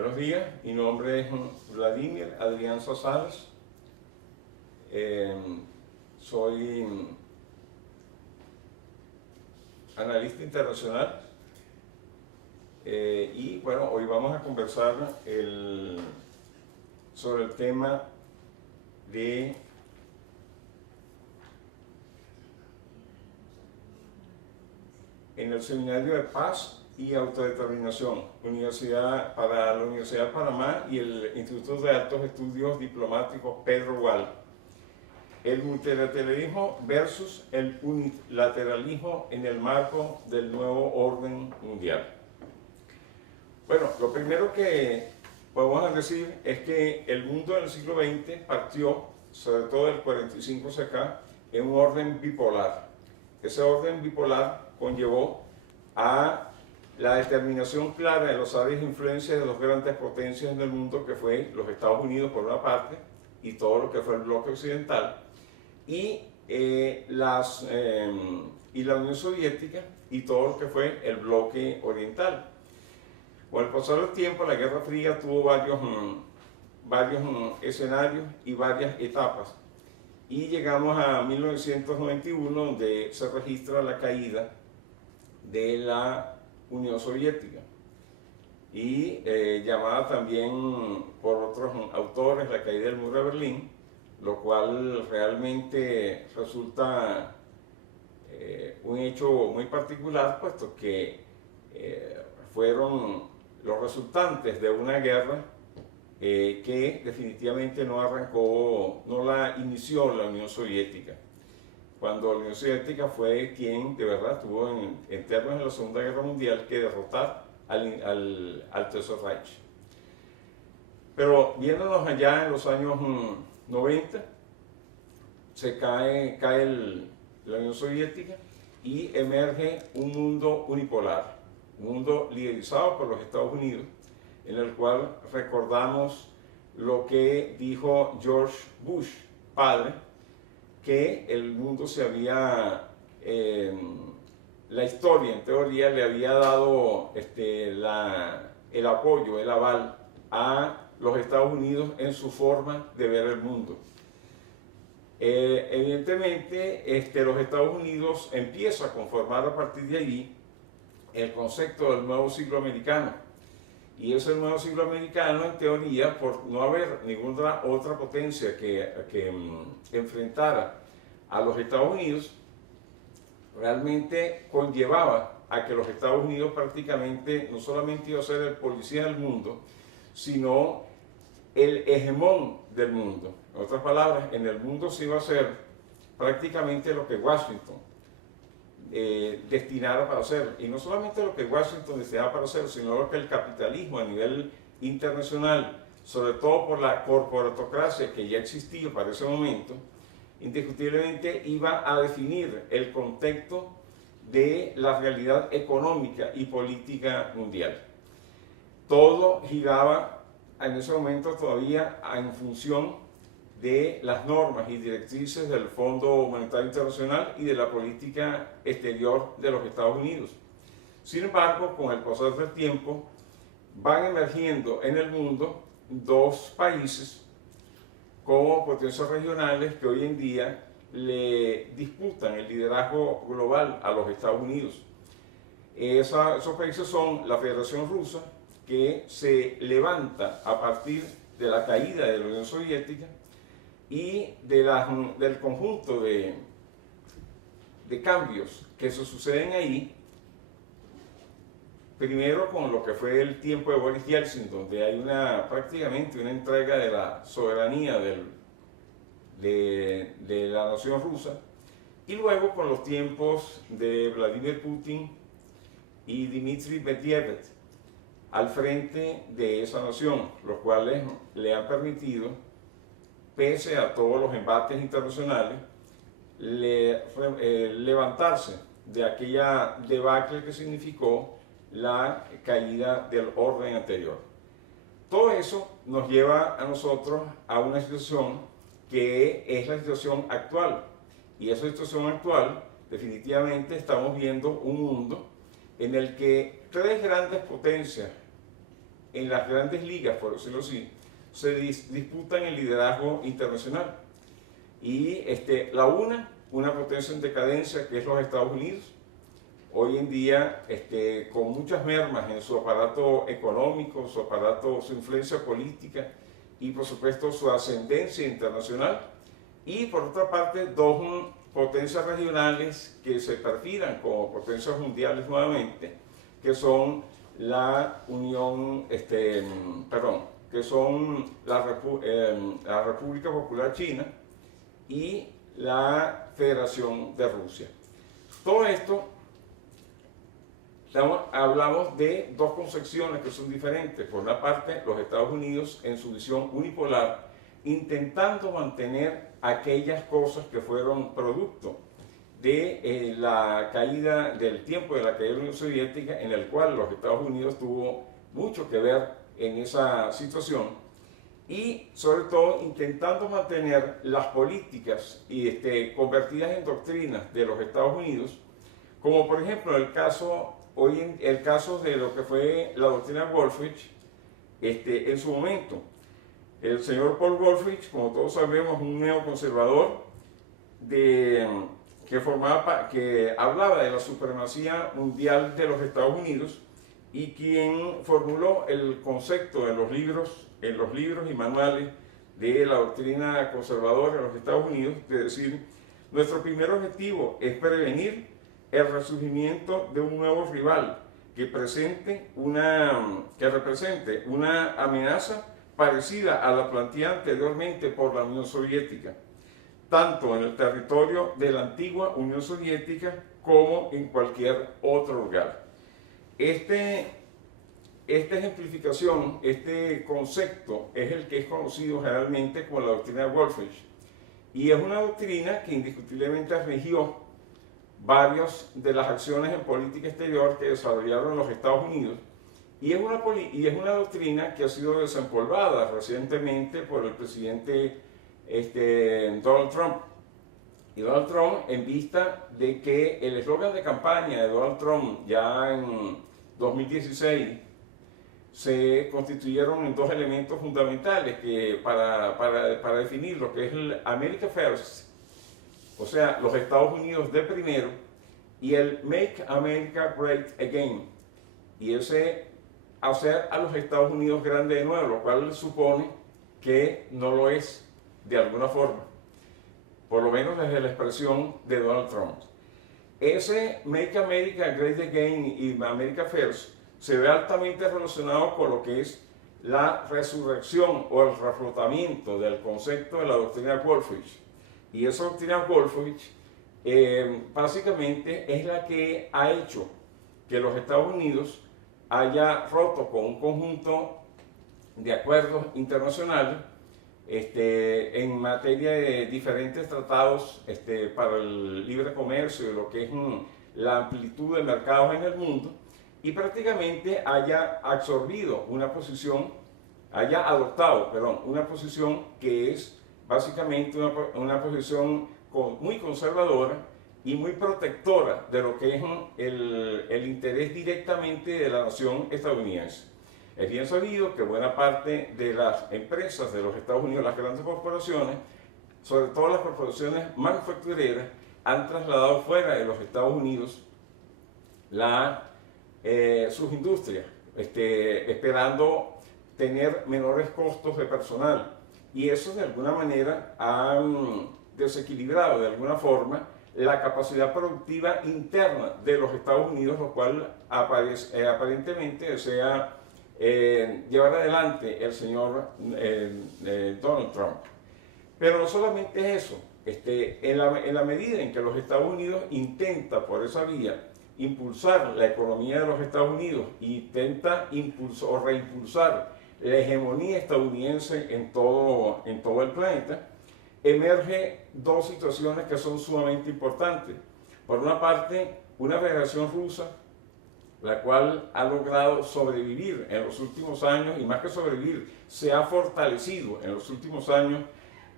Buenos días, mi nombre es Vladimir Adrián Sazales. Soy analista internacional y bueno, hoy vamos a conversar sobre el tema de en el Seminario de Paz y Autodeterminación, para la Universidad de Panamá y el Instituto de Altos Estudios Diplomáticos Pedro Gual. El multilateralismo versus el unilateralismo en el marco del nuevo orden mundial. Bueno, lo primero que podemos decir es que el mundo en el siglo XX partió, sobre todo del 45 hacia acá, en un orden bipolar. Ese orden bipolar conllevó a la determinación clara de las áreas de influencia de dos grandes potencias en el mundo, que fue los Estados Unidos por una parte y todo lo que fue el bloque occidental, y la Unión Soviética y todo lo que fue el bloque oriental. Con el pasar del tiempo, la Guerra Fría tuvo varios escenarios y varias etapas, y llegamos a 1991, donde se registra la caída de la Unión Soviética y llamada también por otros autores la caída del muro de Berlín, lo cual realmente resulta un hecho muy particular, puesto que fueron los resultantes de una guerra que definitivamente no la inició la Unión Soviética, cuando la Unión Soviética fue quien de verdad tuvo en términos de la Segunda Guerra Mundial que derrotar al Tercer Reich. Pero viéndonos allá en los años 90, se cae la Unión Soviética y emerge un mundo unipolar, un mundo liderizado por los Estados Unidos, en el cual recordamos lo que dijo George Bush, padre, que el mundo la historia en teoría le había dado el apoyo, el aval a los Estados Unidos en su forma de ver el mundo. Evidentemente, los Estados Unidos empieza a conformar a partir de allí el concepto del nuevo siglo americano. Y ese nuevo siglo americano, en teoría, por no haber ninguna otra potencia que enfrentara a los Estados Unidos, realmente conllevaba a que los Estados Unidos prácticamente no solamente iba a ser el policía del mundo, sino el hegemón del mundo. En otras palabras, en el mundo se iba a hacer prácticamente lo que Washington destinara para hacer, y no solamente lo que Washington destinara para hacer, sino lo que el capitalismo a nivel internacional, sobre todo por la corporatocracia que ya existía para ese momento, indiscutiblemente iba a definir el contexto de la realidad económica y política mundial. Todo giraba en ese momento todavía en función de las normas y directrices del Fondo Monetario Internacional y de la política exterior de los Estados Unidos. Sin embargo, con el pasar del tiempo, van emergiendo en el mundo dos países como potencias regionales que hoy en día le disputan el liderazgo global a los Estados Unidos. Esos países son la Federación Rusa, que se levanta a partir de la caída de la Unión Soviética, y del conjunto de cambios que se suceden ahí, primero con lo que fue el tiempo de Boris Yeltsin, donde hay prácticamente una entrega de la soberanía de la nación rusa, y luego con los tiempos de Vladimir Putin y Dmitry Medvedev al frente de esa nación, los cuales le han permitido, pese a todos los embates internacionales, levantarse de aquella debacle que significó la caída del orden anterior. Todo eso nos lleva a nosotros a una situación que es la situación actual, y esa situación actual definitivamente estamos viendo un mundo en el que tres grandes potencias en las grandes ligas, por decirlo así, se disputan el liderazgo internacional. Y una potencia en decadencia, que es los Estados Unidos, hoy en día con muchas mermas en su aparato económico, su influencia política y por supuesto su ascendencia internacional. Y por otra parte, dos potencias regionales que se perfilan como potencias mundiales nuevamente, que son la que son la República Popular China y la Federación de Rusia. Todo esto, hablamos de dos concepciones que son diferentes. Por una parte, los Estados Unidos en su visión unipolar, intentando mantener aquellas cosas que fueron producto de la caída, del tiempo de la caída de la Unión Soviética, en el cual los Estados Unidos tuvo mucho que ver en esa situación, y sobre todo intentando mantener las políticas convertidas en doctrinas de los Estados Unidos, como por ejemplo el caso de lo que fue la doctrina Wolfowitz. En su momento, el señor Paul Wolfowitz, como todos sabemos, un neoconservador que hablaba de la supremacía mundial de los Estados Unidos, y quien formuló el concepto en los libros y manuales de la doctrina conservadora de los Estados Unidos, de decir: nuestro primer objetivo es prevenir el resurgimiento de un nuevo rival que represente una amenaza parecida a la planteada anteriormente por la Unión Soviética, tanto en el territorio de la antigua Unión Soviética como en cualquier otro lugar. Esta ejemplificación, este concepto, es el que es conocido generalmente como la doctrina de Wolfowitz, y es una doctrina que indiscutiblemente regió varias de las acciones en política exterior que desarrollaron los Estados Unidos, y es una doctrina que ha sido desempolvada recientemente por el presidente Donald Trump. Y Donald Trump, en vista de que el eslogan de campaña de Donald Trump ya en 2016 se constituyeron en dos elementos fundamentales para definir lo que es el America First, o sea, los Estados Unidos de primero, y el Make America Great Again, y ese hacer a los Estados Unidos grande de nuevo, lo cual supone que no lo es de alguna forma, por lo menos desde la expresión de Donald Trump. Ese Make America Great Again y America First se ve altamente relacionado con lo que es la resurrección o el reflotamiento del concepto de la doctrina Wolfowitz. Y esa doctrina Wolfowitz básicamente es la que ha hecho que los Estados Unidos haya roto con un conjunto de acuerdos internacionales en materia de diferentes tratados para el libre comercio y lo que es la amplitud de mercados en el mundo, y prácticamente haya adoptado una posición que es básicamente una posición muy conservadora y muy protectora de lo que es el interés directamente de la nación estadounidense. Es bien sabido que buena parte de las empresas de los Estados Unidos, las grandes corporaciones, sobre todo las corporaciones manufactureras, han trasladado fuera de los Estados Unidos sus industrias, esperando tener menores costos de personal. Y eso de alguna manera ha desequilibrado de alguna forma la capacidad productiva interna de los Estados Unidos, lo cual aparentemente desea llevar adelante el señor Donald Trump. Pero no solamente es eso, en la medida en que los Estados Unidos intenta por esa vía impulsar la economía de los Estados Unidos, intenta reimpulsar la hegemonía estadounidense en todo el planeta, emerge dos situaciones que son sumamente importantes. Por una parte, una Federación Rusa, la cual ha logrado sobrevivir en los últimos años, y más que sobrevivir, se ha fortalecido en los últimos años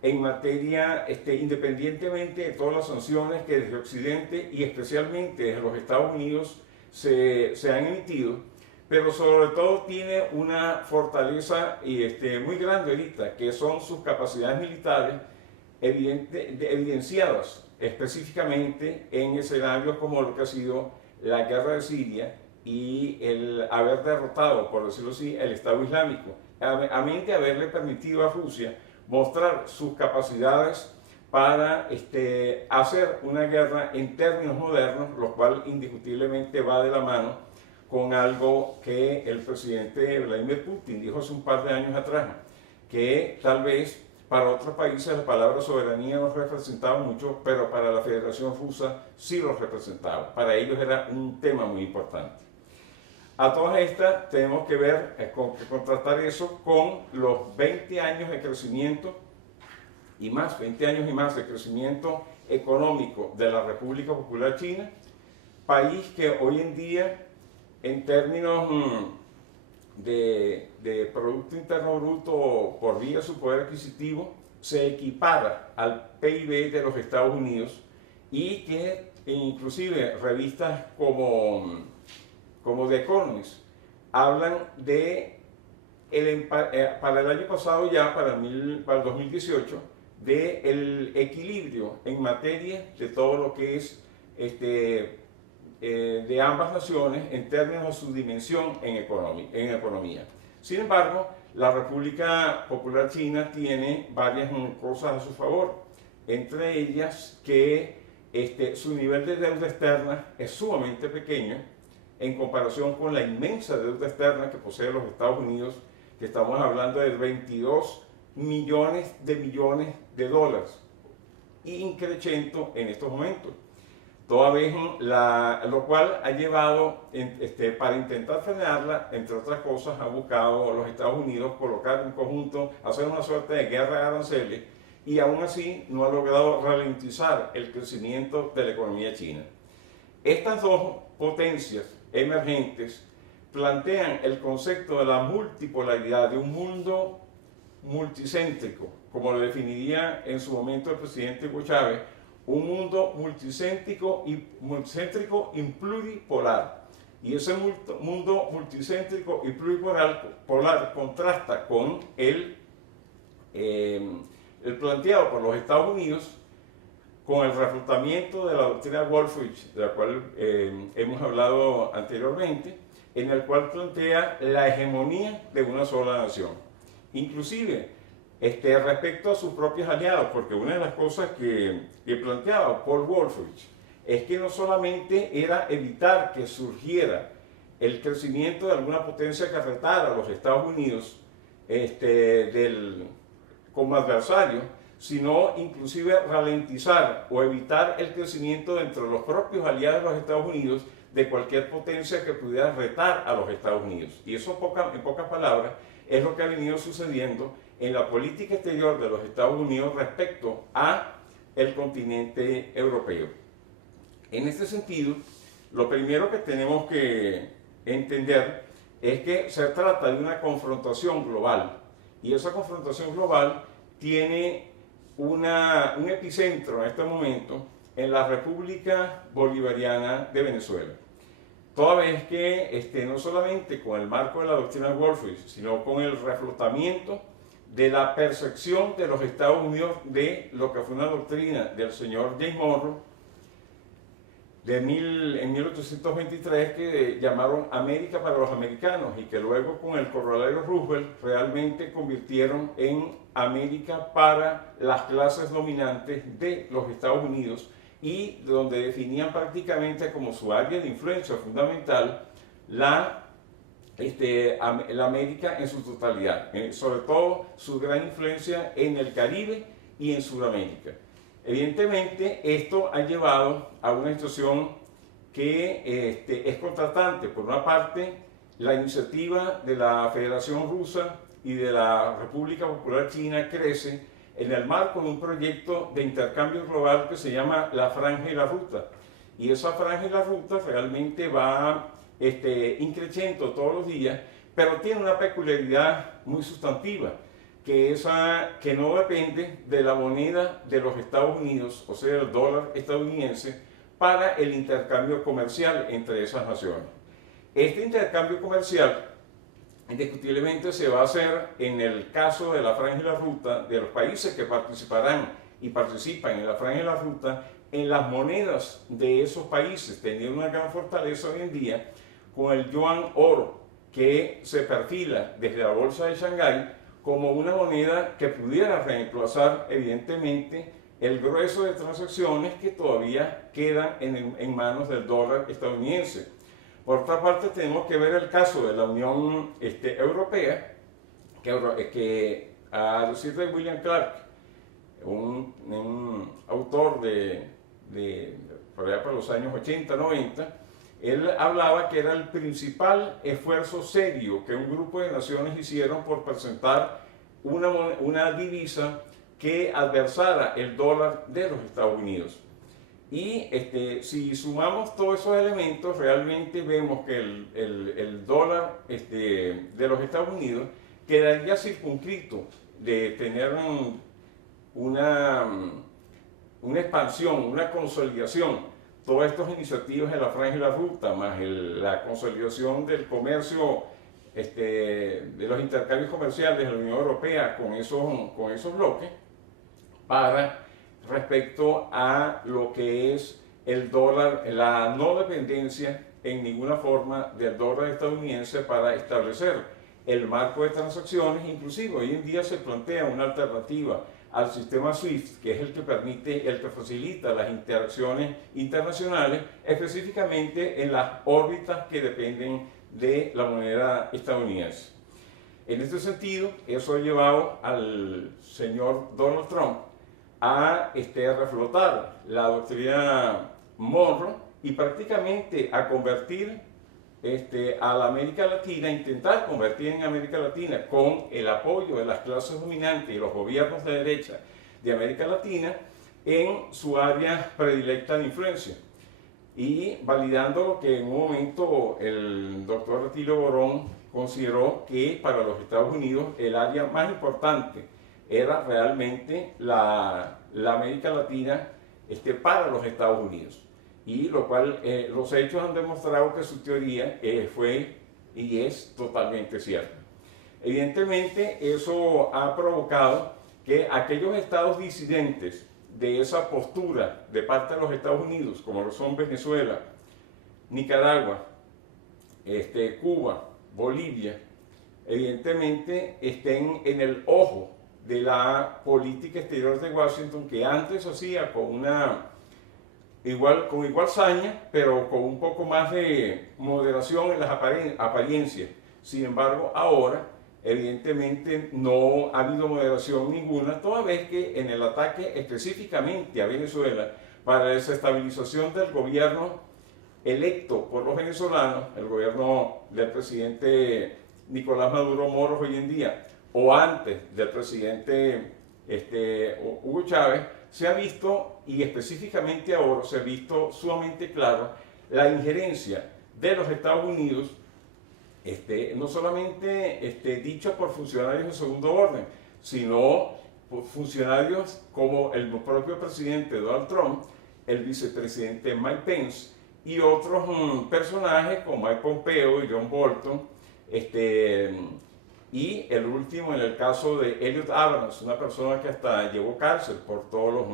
en materia, independientemente de todas las sanciones que desde Occidente y especialmente desde los Estados Unidos se han emitido, pero sobre todo tiene una fortaleza muy grande ahorita, que son sus capacidades militares evidenciadas específicamente en escenarios como lo que ha sido la guerra de Siria y el haber derrotado, por decirlo así, el Estado Islámico, amén de haberle permitido a Rusia mostrar sus capacidades para hacer una guerra en términos modernos, lo cual indiscutiblemente va de la mano con algo que el presidente Vladimir Putin dijo hace un par de años atrás, que tal vez para otros países la palabra soberanía no representaba mucho, pero para la Federación Rusa sí lo representaba. Para ellos era un tema muy importante. A todas estas tenemos que ver, que contrastar eso con los 20 años de crecimiento y más, 20 años y más de crecimiento económico de la República Popular China, país que hoy en día, en términos de Producto Interno Bruto por vía de su poder adquisitivo, se equipara al PIB de los Estados Unidos, y que inclusive revistas como The Economist hablan de, para el año pasado ya, para el 2018, del equilibrio en materia de todo lo que es de ambas naciones en términos de su dimensión en economía. Sin embargo, la República Popular China tiene varias cosas a su favor, entre ellas que su nivel de deuda externa es sumamente pequeño en comparación con la inmensa deuda externa que posee los Estados Unidos, que estamos hablando de 22 millones de dólares, increciendo en estos momentos. Toda vez, lo cual ha llevado, para intentar frenarla, entre otras cosas, ha buscado los Estados Unidos colocar en conjunto, hacer una suerte de guerra de aranceles, y aún así no ha logrado ralentizar el crecimiento de la economía china. Estas dos potencias emergentes plantean el concepto de la multipolaridad, de un mundo multicéntrico, como lo definiría en su momento el presidente Hugo Chávez, un mundo multicéntrico y pluripolar. Y ese mundo multicéntrico y pluripolar contrasta con el planteado por los Estados Unidos, con el refutamiento de la doctrina Wolfowitz, de la cual hemos hablado anteriormente, en el cual plantea la hegemonía de una sola nación. Inclusive, respecto a sus propios aliados, porque una de las cosas que planteaba Paul Wolfowitz es que no solamente era evitar que surgiera el crecimiento de alguna potencia que retara a los Estados Unidos como adversario, sino inclusive ralentizar o evitar el crecimiento dentro de los propios aliados de los Estados Unidos de cualquier potencia que pudiera retar a los Estados Unidos. Y eso, en pocas palabras, es lo que ha venido sucediendo en la política exterior de los Estados Unidos respecto a el continente europeo. En este sentido, lo primero que tenemos que entender es que se trata de una confrontación global, y esa confrontación global tiene un epicentro en este momento en la República Bolivariana de Venezuela. Toda vez que no solamente con el marco de la doctrina Wolfowitz, sino con el reflotamiento de la percepción de los Estados Unidos de lo que fue una doctrina del señor James Monroe en 1823, que llamaron América para los americanos, y que luego con el corolario Roosevelt realmente convirtieron en América para las clases dominantes de los Estados Unidos, y donde definían prácticamente como su área de influencia fundamental la América en su totalidad, sobre todo su gran influencia en el Caribe y en Sudamérica. Evidentemente, esto ha llevado a una situación que es contrastante. Por una parte, la iniciativa de la Federación Rusa y de la República Popular China crece en el marco de un proyecto de intercambio global que se llama la Franja y la Ruta. Y esa Franja y la Ruta realmente va increciendo todos los días, pero tiene una peculiaridad muy sustantiva, que no depende de la moneda de los Estados Unidos, o sea, el dólar estadounidense, para el intercambio comercial entre esas naciones. Este intercambio comercial indiscutiblemente se va a hacer en el caso de la franja y la ruta, de los países que participarán y participan en la franja y la ruta, en las monedas de esos países, teniendo una gran fortaleza hoy en día con el yuan oro, que se perfila desde la bolsa de Shanghái como una moneda que pudiera reemplazar evidentemente el grueso de transacciones que todavía quedan en manos del dólar estadounidense. Por otra parte, tenemos que ver el caso de la Unión Europea, que a decir de William Clark, un autor por allá por los años 80, 90, él hablaba que era el principal esfuerzo serio que un grupo de naciones hicieron por presentar una divisa que adversara el dólar de los Estados Unidos. Y si sumamos todos esos elementos, realmente vemos que el dólar de los Estados Unidos quedaría circunscrito de tener una expansión, una consolidación. Todas estas iniciativas en la franja y la ruta, más la consolidación del comercio, de los intercambios comerciales de la Unión Europea con esos bloques, respecto a lo que es el dólar, la no dependencia en ninguna forma del dólar estadounidense para establecer el marco de transacciones. Inclusive hoy en día se plantea una alternativa al sistema SWIFT, que es el que facilita las interacciones internacionales, específicamente en las órbitas que dependen de la moneda estadounidense. En este sentido, eso ha llevado al señor Donald Trump a reflotar la doctrina Monroe y prácticamente a convertir a la América Latina, intentar convertir en América Latina con el apoyo de las clases dominantes y los gobiernos de derecha de América Latina en su área predilecta de influencia, y validando lo que en un momento el doctor Atilio Borón consideró que para los Estados Unidos el área más importante era realmente la América Latina para los Estados Unidos. Y lo cual los hechos han demostrado que su teoría fue y es totalmente cierta. Evidentemente eso ha provocado que aquellos estados disidentes de esa postura de parte de los Estados Unidos, como lo son Venezuela, Nicaragua, Cuba, Bolivia, evidentemente estén en el ojo de la política exterior de Washington, que antes hacía con igual saña, pero con un poco más de moderación en las apariencias. Sin embargo, ahora, evidentemente, no ha habido moderación ninguna, toda vez que en el ataque específicamente a Venezuela para la desestabilización del gobierno electo por los venezolanos, el gobierno del presidente Nicolás Maduro Moros hoy en día, o antes del presidente Hugo Chávez, se ha visto, y específicamente ahora se ha visto sumamente claro, la injerencia de los Estados Unidos, no solamente dicha por funcionarios de segundo orden, sino por funcionarios como el propio presidente Donald Trump, el vicepresidente Mike Pence y otros personajes como Mike Pompeo y John Bolton, y el último en el caso de Elliot Abrams, una persona que hasta llevó cárcel por todos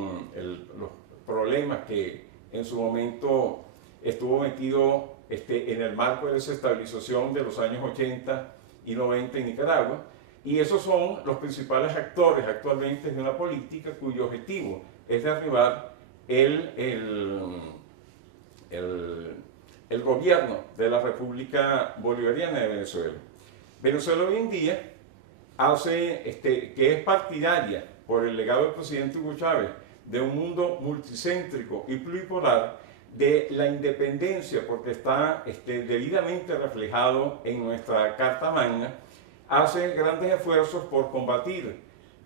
los problemas que en su momento estuvo metido en el marco de desestabilización de los años 80 y 90 en Nicaragua. Y esos son los principales actores actualmente de una política cuyo objetivo es derribar el gobierno de la República Bolivariana de Venezuela. Venezuela hoy en día que es partidaria por el legado del presidente Hugo Chávez de un mundo multicéntrico y pluripolar, de la independencia, porque está debidamente reflejado en nuestra Carta Magna, hace grandes esfuerzos por combatir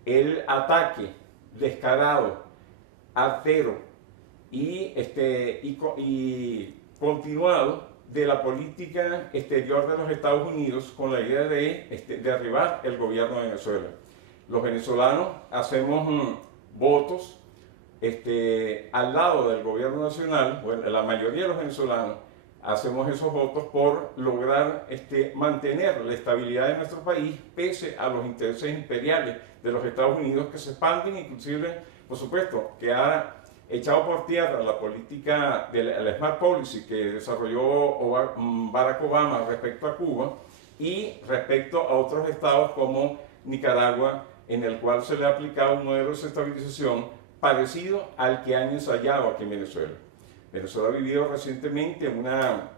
el ataque descarado, artero y continuado de la política exterior de los Estados Unidos con la idea de derribar el gobierno de Venezuela. Los venezolanos hacemos votos al lado del gobierno nacional, bueno, la mayoría de los venezolanos hacemos esos votos por lograr mantener la estabilidad de nuestro país pese a los intereses imperiales de los Estados Unidos que se expanden, inclusive, por supuesto, que ha echado por tierra la política de la Smart Policy que desarrolló Barack Obama respecto a Cuba y respecto a otros estados como Nicaragua, en el cual se le ha aplicado un modelo de estabilización parecido al que han ensayado aquí en Venezuela. Venezuela ha vivido recientemente una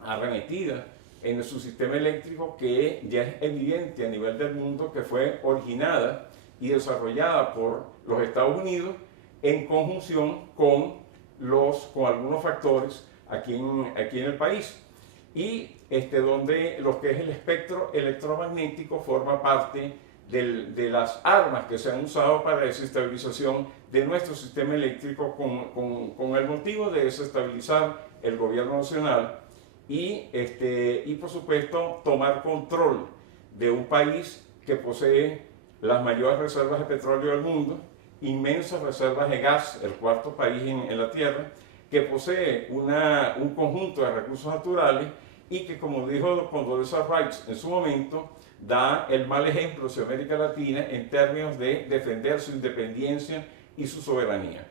arremetida en su sistema eléctrico que ya es evidente a nivel del mundo que fue originada y desarrollada por los Estados Unidos en conjunción con algunos factores aquí en el país. Y donde lo que es el espectro electromagnético forma parte de las armas que se han usado para la desestabilización de nuestro sistema eléctrico con el motivo de desestabilizar el gobierno nacional y por supuesto tomar control de un país que posee las mayores reservas de petróleo del mundo, inmensas reservas de gas, el cuarto país en la Tierra, que posee un conjunto de recursos naturales y que, como dijo Condoleezza Rice en su momento, da el mal ejemplo hacia América Latina en términos de defender su independencia y su soberanía.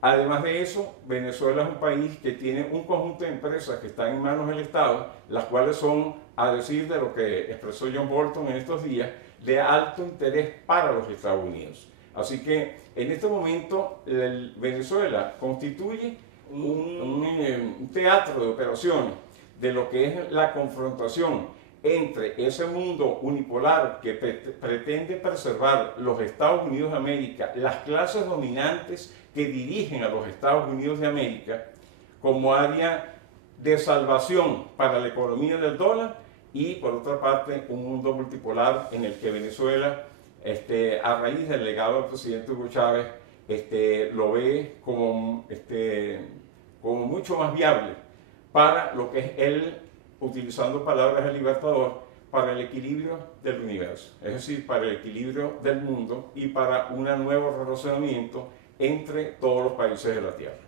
Además de eso, Venezuela es un país que tiene un conjunto de empresas que están en manos del Estado, las cuales son, a decir de lo que expresó John Bolton en estos días, de alto interés para los Estados Unidos. Así que en este momento Venezuela constituye un teatro de operaciones de lo que es la confrontación entre ese mundo unipolar que pretende preservar los Estados Unidos de América, las clases dominantes que dirigen a los Estados Unidos de América como área de salvación para la economía del dólar, y por otra parte un mundo multipolar en el que Venezuela, a raíz del legado del presidente Hugo Chávez, lo ve como mucho más viable para lo que es él, utilizando palabras del Libertador, para el equilibrio del universo, es decir, para el equilibrio del mundo y para un nuevo relacionamiento entre todos los países de la Tierra.